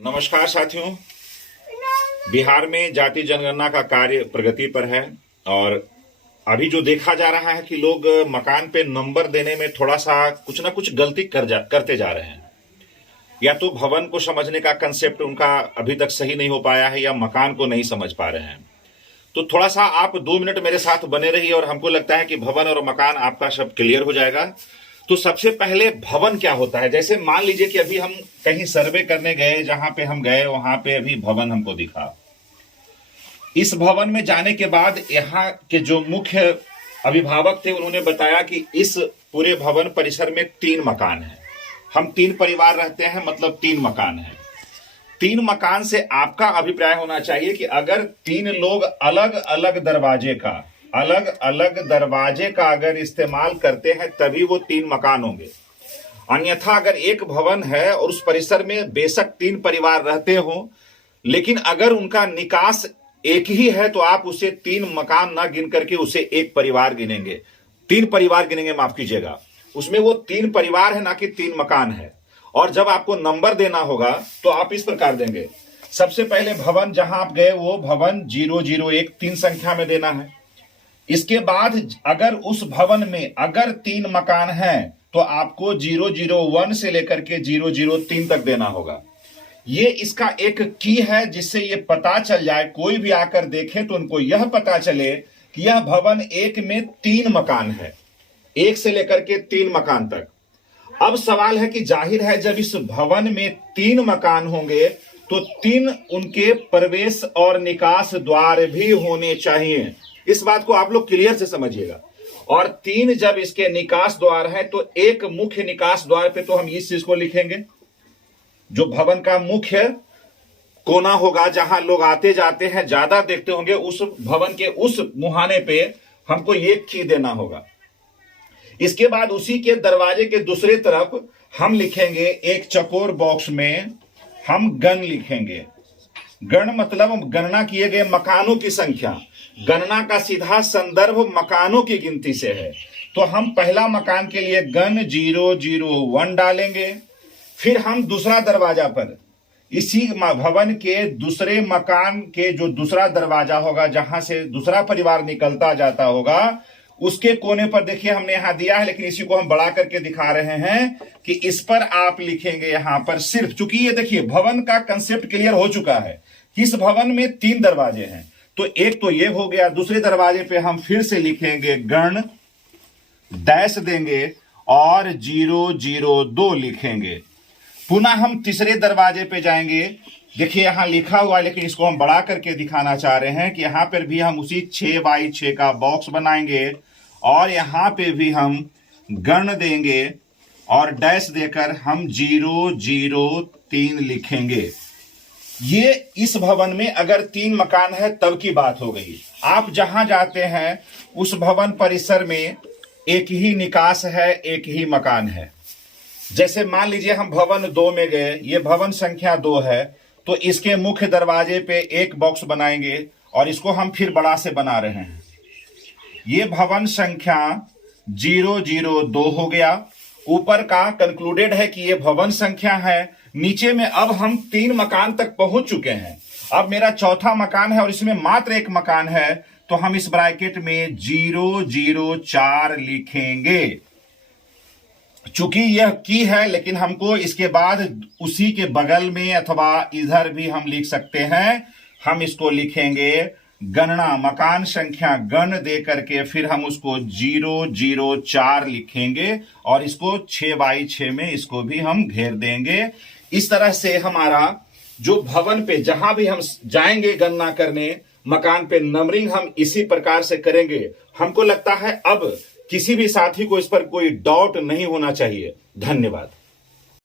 नमस्कार साथियों। बिहार में जाति जनगणना का कार्य प्रगति पर है और अभी जो देखा जा रहा है कि लोग मकान पे नंबर देने में थोड़ा सा कुछ ना कुछ गलती करते जा रहे हैं। या तो भवन को समझने का कंसेप्ट उनका अभी तक सही नहीं हो पाया है या मकान को नहीं समझ पा रहे हैं। तो थोड़ा सा आप 2 मिनट मेरे साथ बने रहिए और हमको लगता है कि भवन और मकान आपका सब क्लियर हो जाएगा। तो सबसे पहले भवन क्या होता है, जैसे मान लीजिए कि अभी हम कहीं सर्वे करने गए, जहां पे हम गए वहां पे अभी भवन हमको दिखा। इस भवन में जाने के बाद यहाँ के जो मुख्य अभिभावक थे उन्होंने बताया कि इस पूरे भवन परिसर में 3 मकान हैं। हम 3 परिवार रहते हैं, मतलब 3 मकान हैं। 3 मकान से आपका अभिप्राय होना चाहिए कि अगर 3 लोग अलग अलग दरवाजे का अगर इस्तेमाल करते हैं तभी वो 3 मकान होंगे। अन्यथा अगर एक भवन है और उस परिसर में बेशक 3 परिवार रहते हो, लेकिन अगर उनका निकास एक ही है तो आप उसे 3 मकान ना गिन करके उसे एक परिवार गिनेंगे, 3 परिवार गिनेंगे, माफ कीजिएगा। उसमें वो 3 परिवार है, ना कि 3 मकान है। और जब आपको नंबर देना होगा तो आप इस प्रकार देंगे। सबसे पहले भवन जहां आप गए वो भवन 001 3 संख्या में देना है। इसके बाद अगर उस भवन में अगर 3 मकान हैं तो आपको 001 से लेकर के 003 तक देना होगा। ये इसका एक की है जिससे ये पता चल जाए, कोई भी आकर देखे तो उनको यह पता चले कि यह भवन 1 में 3 मकान है, 1 से लेकर के 3 मकान तक। अब सवाल है कि जाहिर है जब इस भवन में 3 मकान होंगे तो 3 उनके प्रवेश और निकास द्वार भी होने चाहिए। इस बात को आप लोग क्लियर से समझिएगा। और 3 जब इसके निकास द्वार है तो एक मुख्य निकास द्वार पे तो हम इस चीज को लिखेंगे, जो भवन का मुख्य कोना होगा जहां लोग आते जाते हैं, ज्यादा देखते होंगे, उस भवन के उस मुहाने पे हमको ये की देना होगा। इसके बाद उसी के दरवाजे के दूसरे तरफ हम लिखेंगे, एक चौकोर बॉक्स में हम गण लिखेंगे। गण मतलब गणना किए गए मकानों की संख्या। गणना का सीधा संदर्भ मकानों की गिनती से है। तो हम पहला मकान के लिए गण 001 डालेंगे। फिर हम दूसरा दरवाजा पर इसी भवन के दूसरे मकान के जो दूसरा दरवाजा होगा, जहां से दूसरा परिवार निकलता जाता होगा, उसके कोने पर देखिए हमने यहां दिया है, लेकिन इसी को हम बड़ा करके दिखा रहे हैं कि इस पर आप लिखेंगे यहां पर सिर्फ, चूंकि ये देखिए भवन का कंसेप्ट क्लियर हो चुका है। इस भवन में 3 दरवाजे हैं तो एक तो ये हो गया। दूसरे दरवाजे पे हम फिर से लिखेंगे गण, डैश देंगे और 002 लिखेंगे। पुनः हम तीसरे दरवाजे पे जाएंगे। देखिए यहां लिखा हुआ है, लेकिन इसको हम बड़ा करके दिखाना चाह रहे हैं कि यहां पर भी हम उसी 6x6 का बॉक्स बनाएंगे और यहां पे भी हम गण देंगे और डैश देकर हम 003 लिखेंगे। ये इस भवन में अगर 3 मकान है तब की बात हो गई। आप जहां जाते हैं उस भवन परिसर में एक ही निकास है, एक ही मकान है। जैसे मान लीजिए हम भवन 2 में गए, ये भवन संख्या 2 है, तो इसके मुख्य दरवाजे पे एक बॉक्स बनाएंगे और इसको हम फिर बड़ा से बना रहे हैं। ये भवन संख्या 002 हो गया। ऊपर का कंक्लूडेड है कि ये भवन संख्या है। नीचे में अब हम 3 मकान तक पहुंच चुके हैं। अब मेरा चौथा मकान है और इसमें मात्र एक मकान है, तो हम इस ब्रैकेट में 004 लिखेंगे। चूंकि यह की है, लेकिन हमको इसके बाद उसी के बगल में अथवा इधर भी हम लिख सकते हैं। हम इसको लिखेंगे गणना, मकान संख्या गण दे करके फिर हम उसको 004 लिखेंगे और इसको 6x6 में इसको भी हम घेर देंगे। इस तरह से हमारा जो भवन पे जहां भी हम जाएंगे गणना करने, मकान पे नंबरिंग हम इसी प्रकार से करेंगे। हमको लगता है अब किसी भी साथी को इस पर कोई डाउट नहीं होना चाहिए। धन्यवाद।